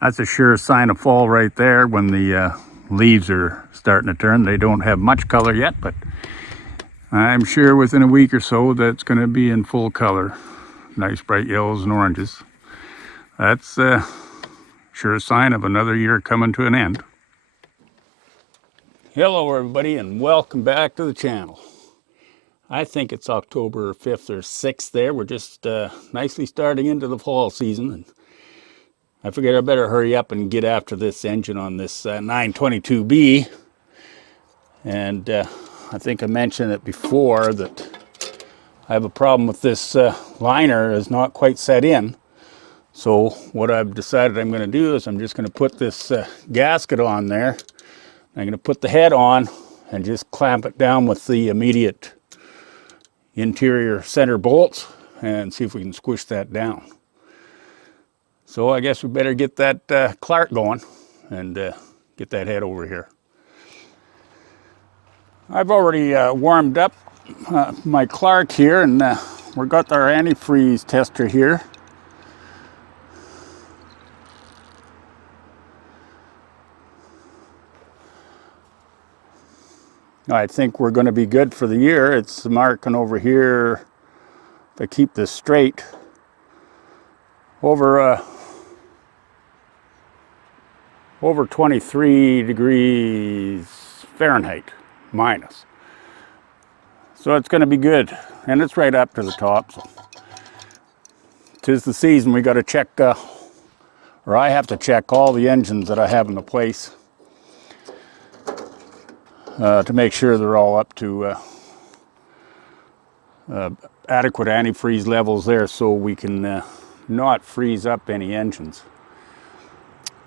That's a sure sign of fall right there when the leaves are starting to turn. They don't have much color yet, but I'm sure within a week or so that's going to be in full color. Nice bright yellows and oranges. That's sure a sign of another year coming to an end. Hello everybody and welcome back to the channel. I think it's October 5th or 6th there. We're just nicely starting into the fall season. And I figured I better hurry up and get after this engine on this 922B. And I think I mentioned it before that I have a problem with this liner is not quite set in. So what I've decided I'm going to do is I'm just going to put this gasket on there. I'm going to put the head on and just clamp it down with the immediate interior center bolts and see if we can squish that down. So I guess we better get that Clark going and get that head over here. I've already warmed up my Clark here, and we've got our antifreeze tester here. I think we're going to be good for the year. It's marking over here, if I keep this straight, over 23 degrees Fahrenheit minus. So it's going to be good, and it's right up to the top. So 'tis the season. We got to check, or I have to check all the engines that I have in the place to make sure they're all up to adequate antifreeze levels there, so we can not freeze up any engines.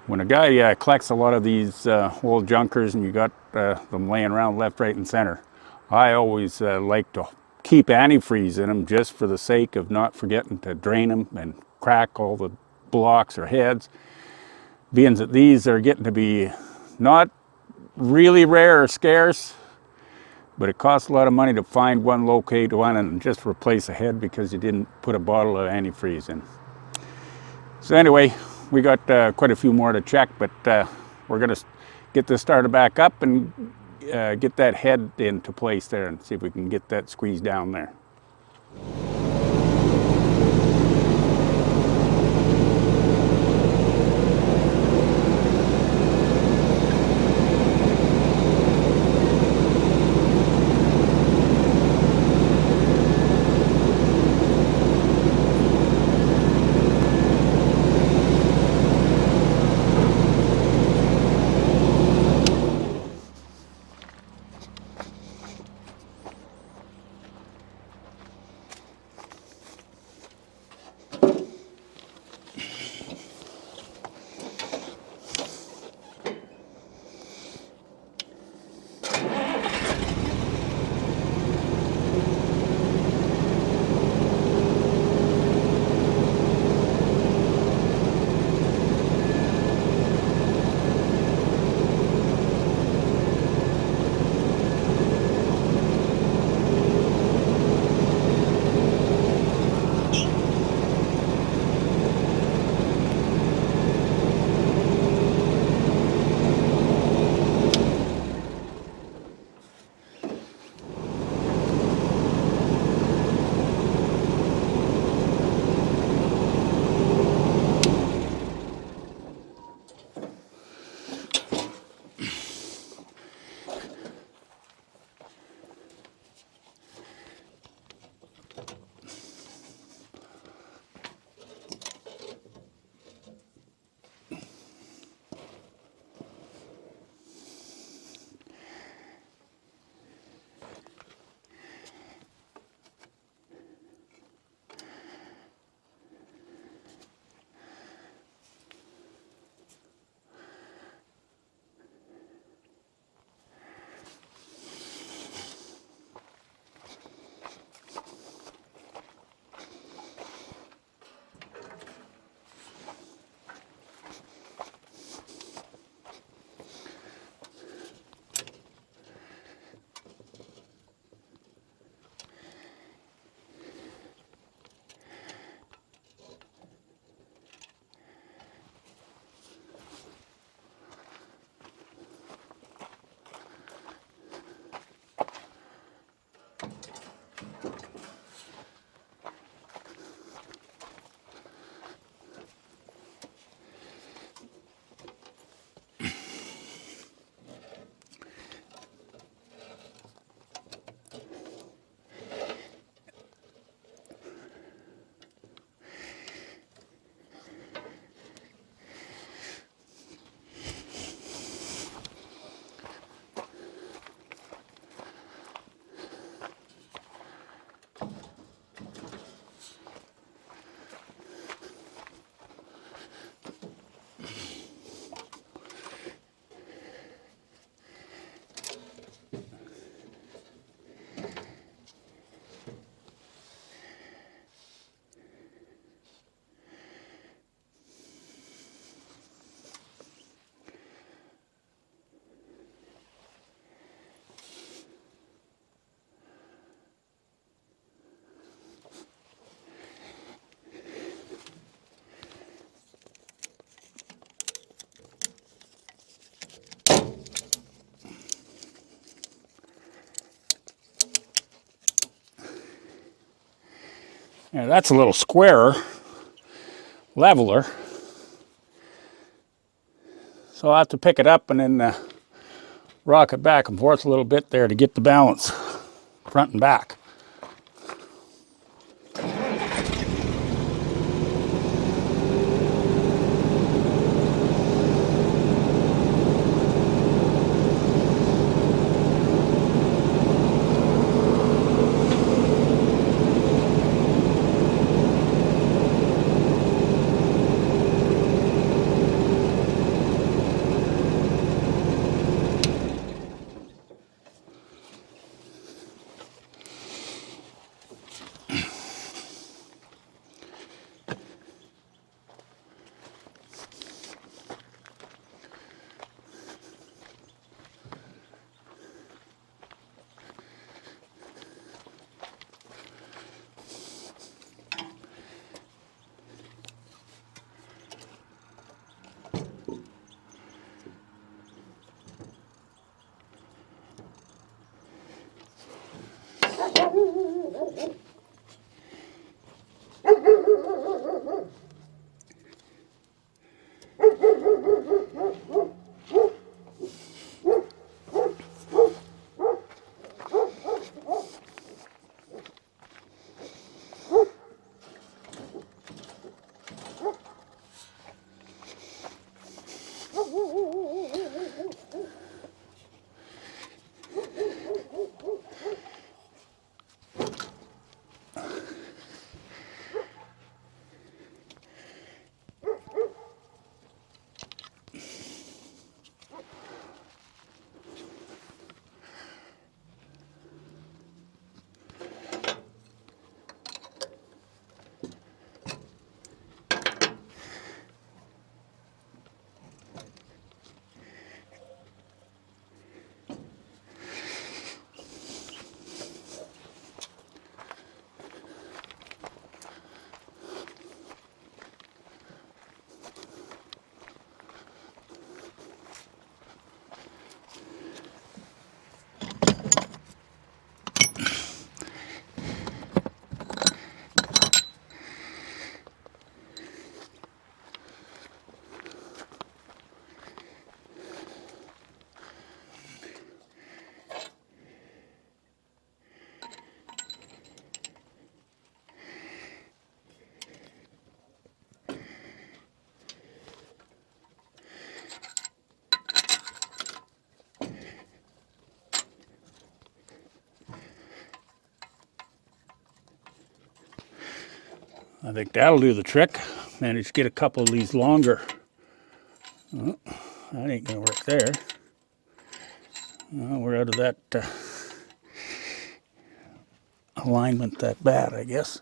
When a guy collects a lot of these old junkers and you got them laying around left, right, and center, I always like to keep antifreeze in them just for the sake of not forgetting to drain them and crack all the blocks or heads. Being that these are getting to be not really rare or scarce, but it costs a lot of money to find one, locate one, and just replace a head because you didn't put a bottle of antifreeze in. So anyway, we got quite a few more to check, but we're going to get this started back up and get that head into place there and see if we can get that squeezed down there. Yeah, that's a little squarer, leveler. So I'll have to pick it up and then rock it back and forth a little bit there to get the balance, front and back. I think that'll do the trick. Managed to get a couple of these longer. Oh, that ain't gonna work there. Well, we're out of that alignment that bad, I guess.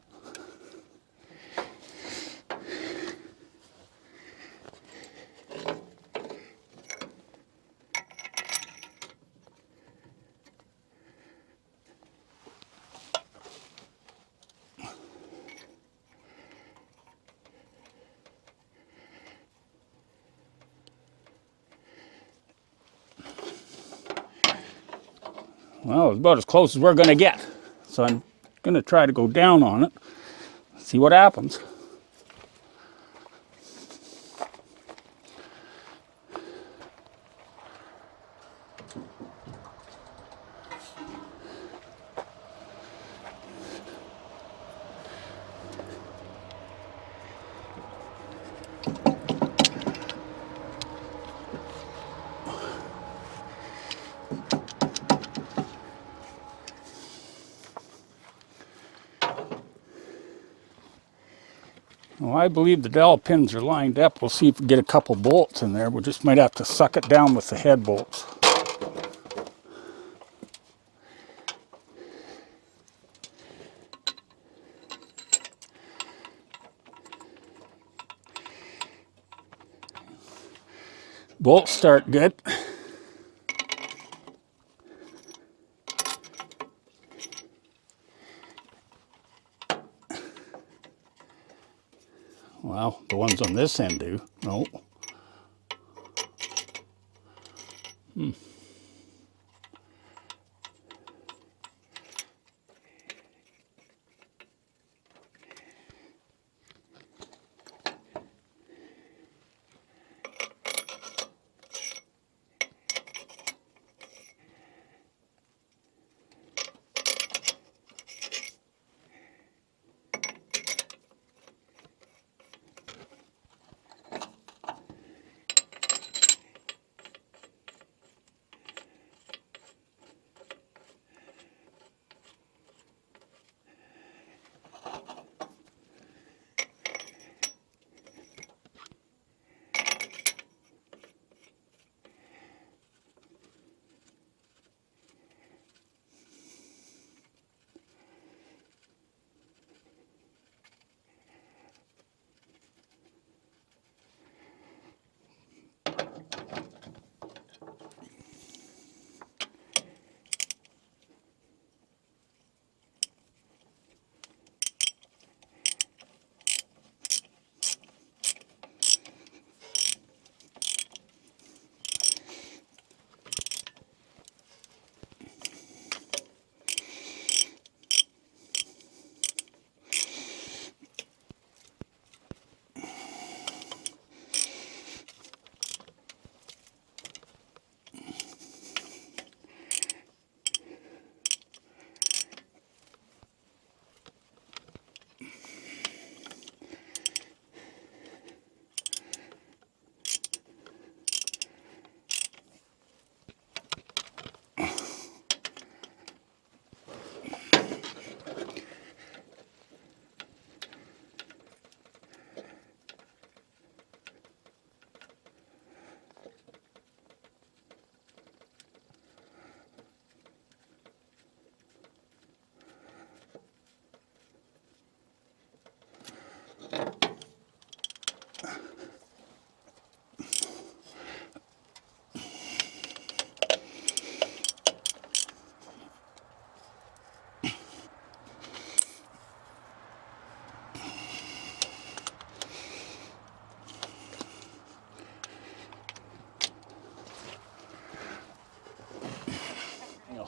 Well, it's about as close as we're going to get. So I'm going to try to go down on it, see what happens. Well, I believe the dowel pins are lined up. We'll see if we get a couple bolts in there. We just might have to suck it down with the head bolts. Bolts start good. Well, the ones on this end do. No.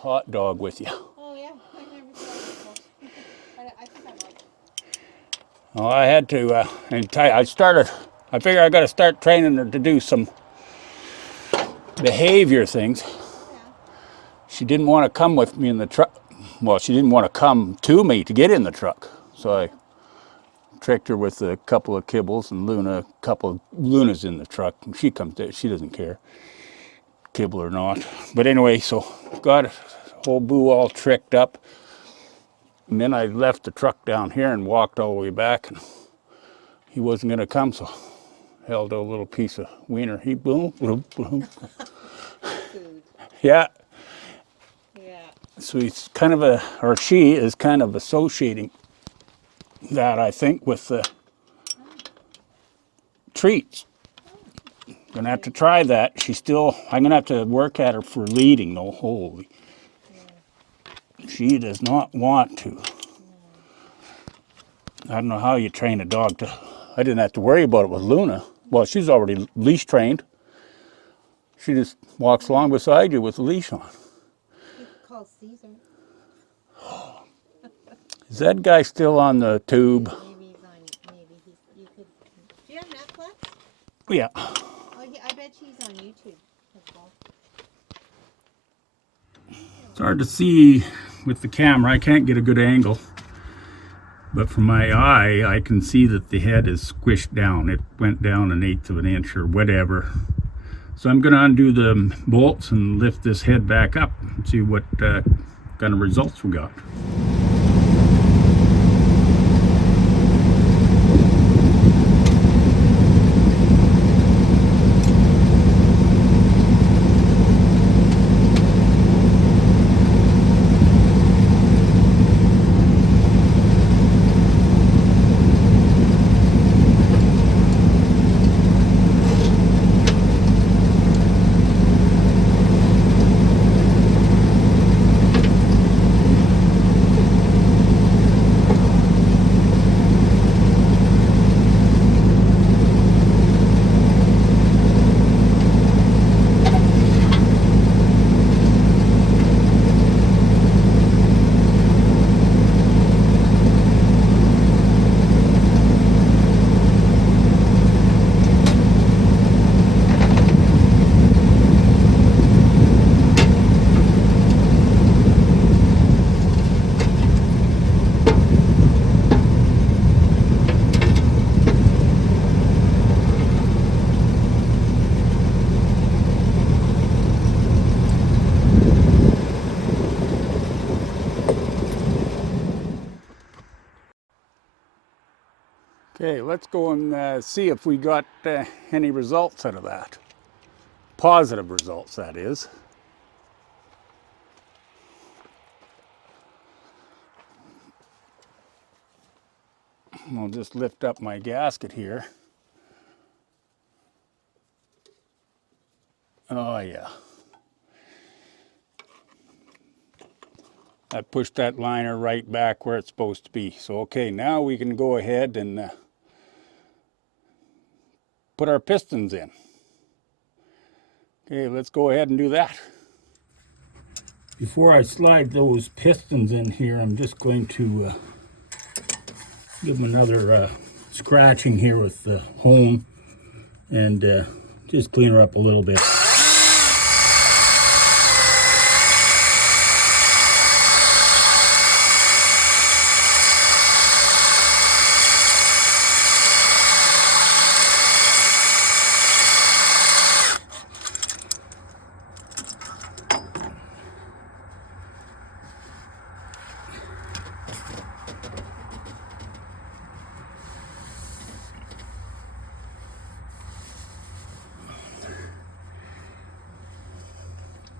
hot dog with you. Oh yeah, I never tried it before. I think I might. Well, I had to, I figure I got to start training her to do some behavior things. Yeah. She didn't want to come with me in the truck. Well, she didn't want to come to me to get in the truck. So I tricked her with a couple of kibbles and a couple of Luna's in the truck. And she comes there, she doesn't care, kibble or not. But anyway, so got a whole boo all tricked up. And then I left the truck down here and walked all the way back. And he wasn't going to come, so held a little piece of wiener. He boom, boom, boom. Food. Yeah. Yeah. So he's she is kind of associating that, I think, with the treats. Gonna have to try that. I'm gonna have to work at her for leading though. Holy. Yeah. She does not want to. No. I don't know how you train a dog to. I didn't have to worry about it with Luna. Well, she's already leash trained. She just walks along beside you with the leash on. You could call Caesar. Is that guy still on the tube? Maybe he's on. You could. Do you have Netflix? Yeah. Oh, yeah, I bet he's on YouTube as well. It's hard to see with the camera. I can't get a good angle. But from my eye, I can see that the head is squished down. It went down 1/8 of an inch or whatever. So I'm going to undo the bolts and lift this head back up and see what kind of results we got. Okay, let's go and see if we got any results out of that. Positive results, that is. I'll just lift up my gasket here. Oh yeah. I pushed that liner right back where it's supposed to be. So okay, now we can go ahead and put our pistons in. Okay, let's go ahead and do that. Before I slide those pistons in here, I'm just going to give them another scratching here with the hone and just clean her up a little bit.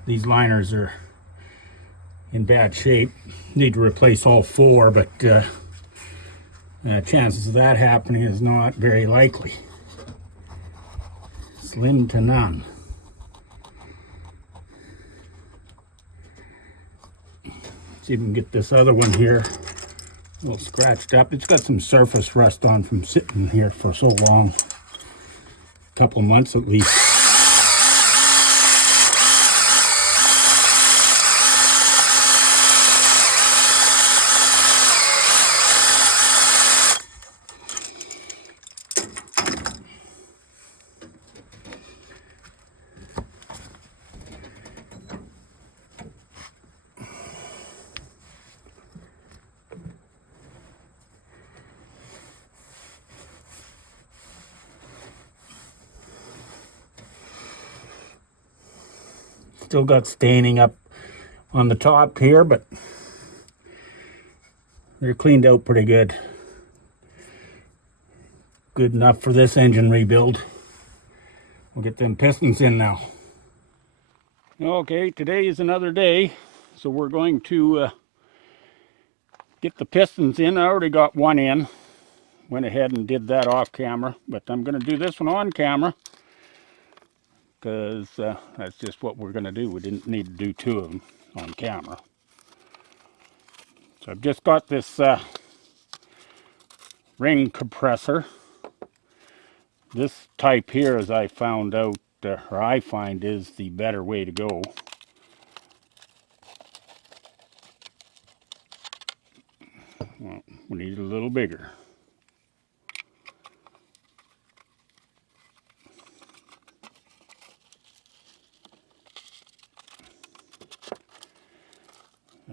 These liners are in bad shape. Need to replace all 4, but chances of that happening is not very likely. Slim to none. See if we can get this other one here a little scratched up. It's got some surface rust on from sitting here for so long, a couple of months at least. Still got staining up on the top here, but they're cleaned out pretty good. Good enough for this engine rebuild. We'll get them pistons in now. Okay, today is another day, so we're going to get the pistons in. I already got one in. Went ahead and did that off camera, but I'm going to do this one on camera because that's just what we're going to do. We didn't need to do two of them on camera. So I've just got this ring compressor. This type here, as I found out, or I find, is the better way to go. Well, we need it a little bigger.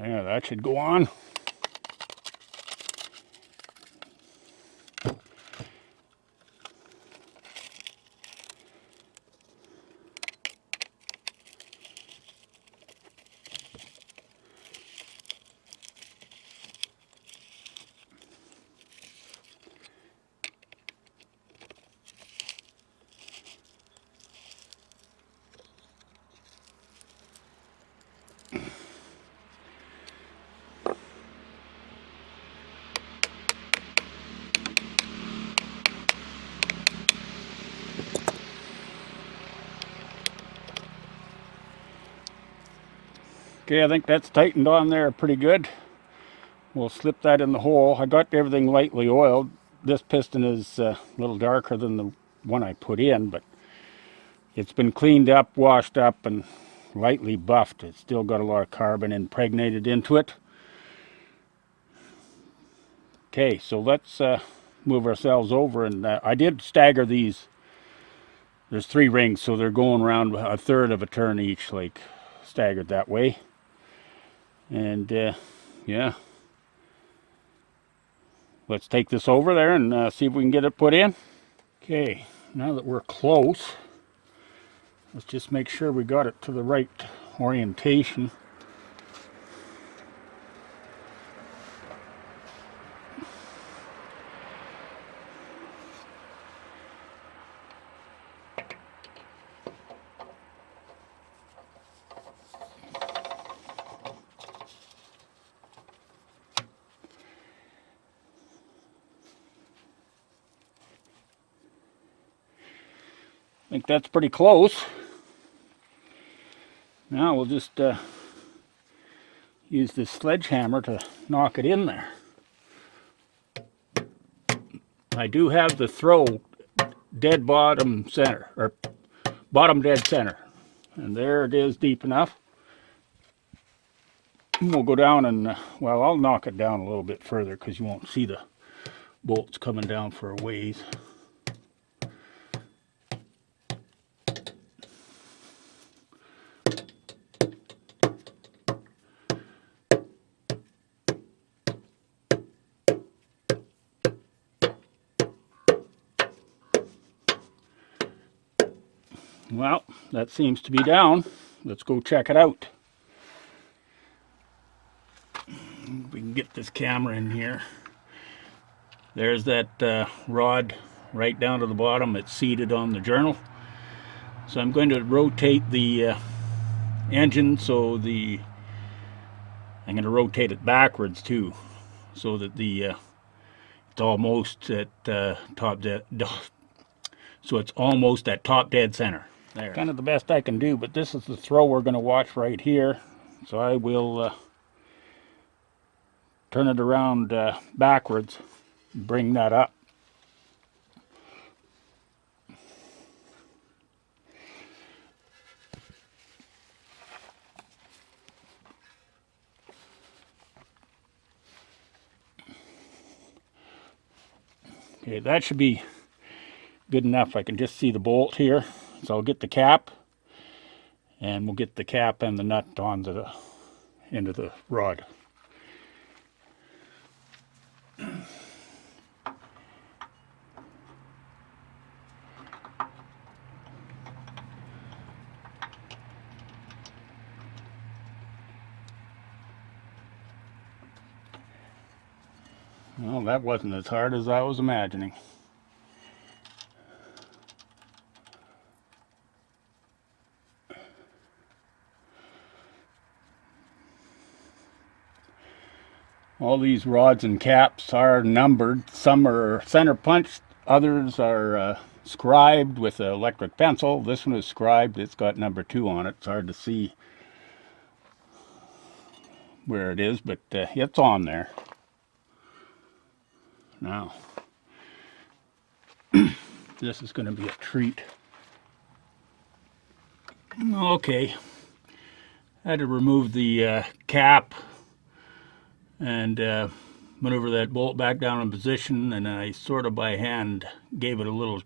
Yeah, that should go on. Okay, I think that's tightened on there pretty good. We'll slip that in the hole. I got everything lightly oiled. This piston is a little darker than the one I put in, but it's been cleaned up, washed up, and lightly buffed. It's still got a lot of carbon impregnated into it. Okay, so let's move ourselves over, and I did stagger these. There's 3 rings, so they're going around a third of a turn each, like staggered that way. And yeah, let's take this over there and see if we can get it put in. Okay, now that we're close, let's just make sure we got it to the right orientation. I think that's pretty close. Now we'll just use this sledgehammer to knock it in there. I do have the throw dead bottom center, or bottom dead center. And there it is, deep enough. And we'll go down and, well, I'll knock it down a little bit further because you won't see the bolts coming down for a ways. Well, that seems to be down. Let's go check it out. We can get this camera in here. There's that rod right down to the bottom. It's seated on the journal. So I'm going to rotate the engine so I'm going to rotate it backwards too, so that it's almost at top dead. So it's almost at top dead center. There. Kind of the best I can do, but this is the throw we're going to watch right here. So I will turn it around backwards, bring that up. Okay, that should be good enough. I can just see the bolt here. So I'll get the cap, and we'll get the cap and the nut onto the end of the rod. Well, that wasn't as hard as I was imagining. All these rods and caps are numbered. Some are center punched, others are scribed with an electric pencil. This one is scribed, it's got number 2 on it. It's hard to see where it is, but it's on there. Now, this is going to be a treat. Okay, I had to remove the cap and maneuver that bolt back down in position, and I sort of by hand gave it a little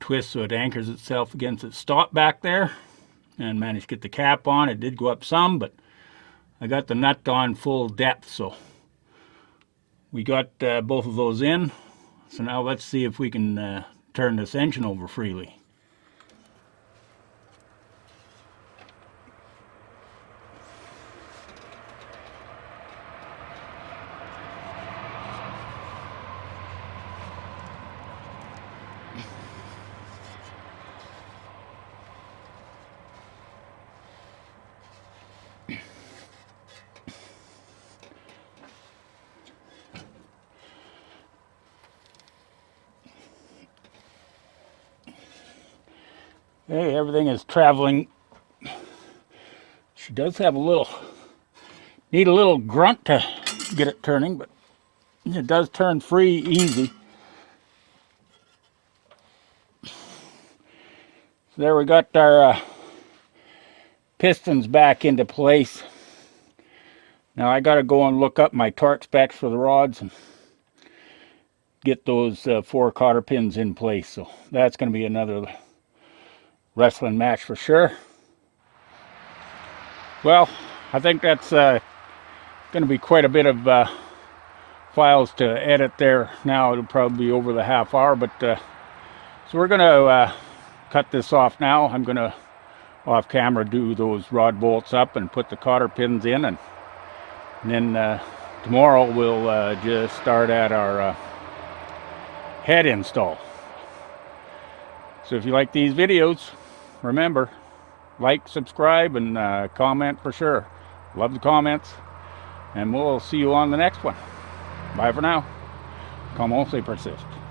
twist so it anchors itself against its stop back there, and managed to get the cap on. It did go up some, but I got the nut on full depth, so we got both of those in. So now let's see if we can turn this engine over freely. Hey, everything is traveling. She does have need a little grunt to get it turning, but it does turn free easy. So there we got our pistons back into place. Now I got to go and look up my torque specs for the rods and get those 4 cotter pins in place. So that's going to be another wrestling match for sure. Well, I think that's going to be quite a bit of files to edit there. Now it'll probably be over the half hour, but so we're going to cut this off now. I'm going to off camera do those rod bolts up and put the cotter pins in, and then tomorrow we'll just start at our head install. So if you like these videos, remember, like, subscribe, and comment for sure. Love the comments, and we'll see you on the next one. Bye for now. Comme on se persiste.